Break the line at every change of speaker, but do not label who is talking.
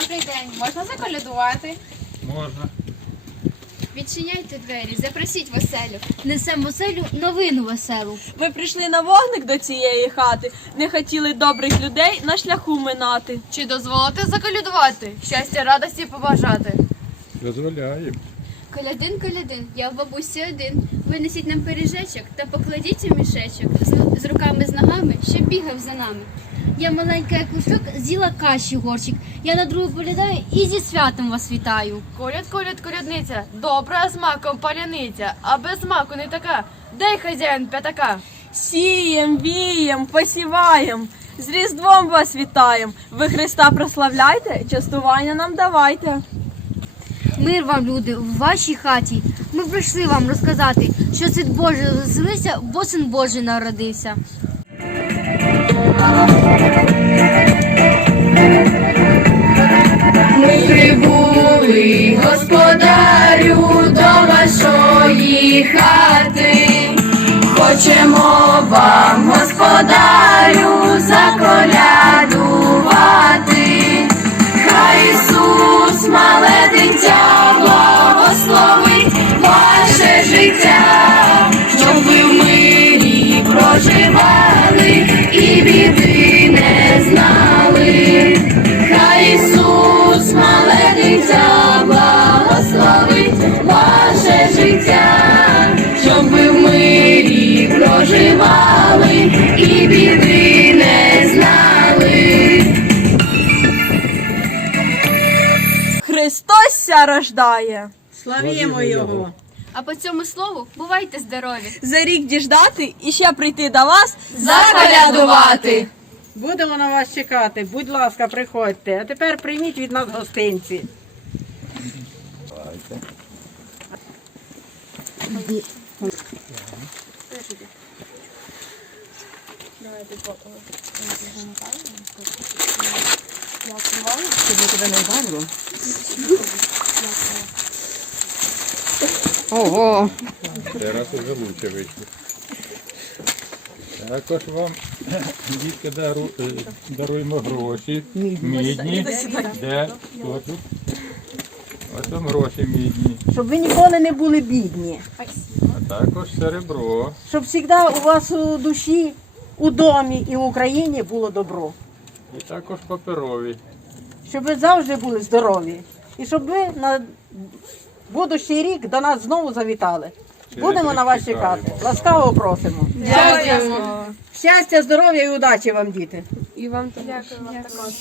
Добрий день, можна заколядувати?
Можна.
Відчиняйте двері, запросіть в оселю.
Несемо оселю новину веселу.
Ви прийшли на вогник до цієї хати, не хотіли добрих людей на шляху минати.
Чи дозволите заколядувати? Щастя, радості побажати.
Дозволяємо.
Колядин, колядин, я в бабусі один. Винесіть нам пиріжечок та покладіть у мішечок з, з руками з ногами, щоб бігав за нами.
Я маленька як кушок, з'їла каші горщик. Я на другу полідаю і зі святом вас вітаю.
Коляд, коляд, колядниця, добра з маком паляниця, а без маку не така. Дай хазяїн п'ятака.
Сієм, вієм, посіваєм. З Різдвом вас вітаєм. Ви Христа прославляйте, частування нам давайте.
Мир вам, люди, в вашій хаті. Ми прийшли вам розказати, що світ Божий заселився, бо син Божий народився.
Ми прибули, господарю, до вашої хати. Хочемо вам, господарю,
Христос рождає.
Славімо Його!
А по цьому слову бувайте здорові.
За рік діждати і ще прийти до вас.
Заколядувати.
Будемо на вас чекати. Будь ласка, приходьте. А тепер прийміть від нас гостинці. Ого!
Зараз уже лучше вийшло. Також вам дітки дару, е, даруємо гроші мідні. Де? Тут? Ось там гроші мідні.
Щоб ви ніколи не були бідні.
А також серебро.
Щоб завжди у вас у душі, у домі і в Україні було добро.
І також паперові.
Щоб ви завжди були здорові. І щоб ви на будущий рік до нас знову завітали. Будемо на вас чекати. Ласкаво просимо.
Дякуємо.
Щастя, здоров'я і удачі вам, діти.
І вам також.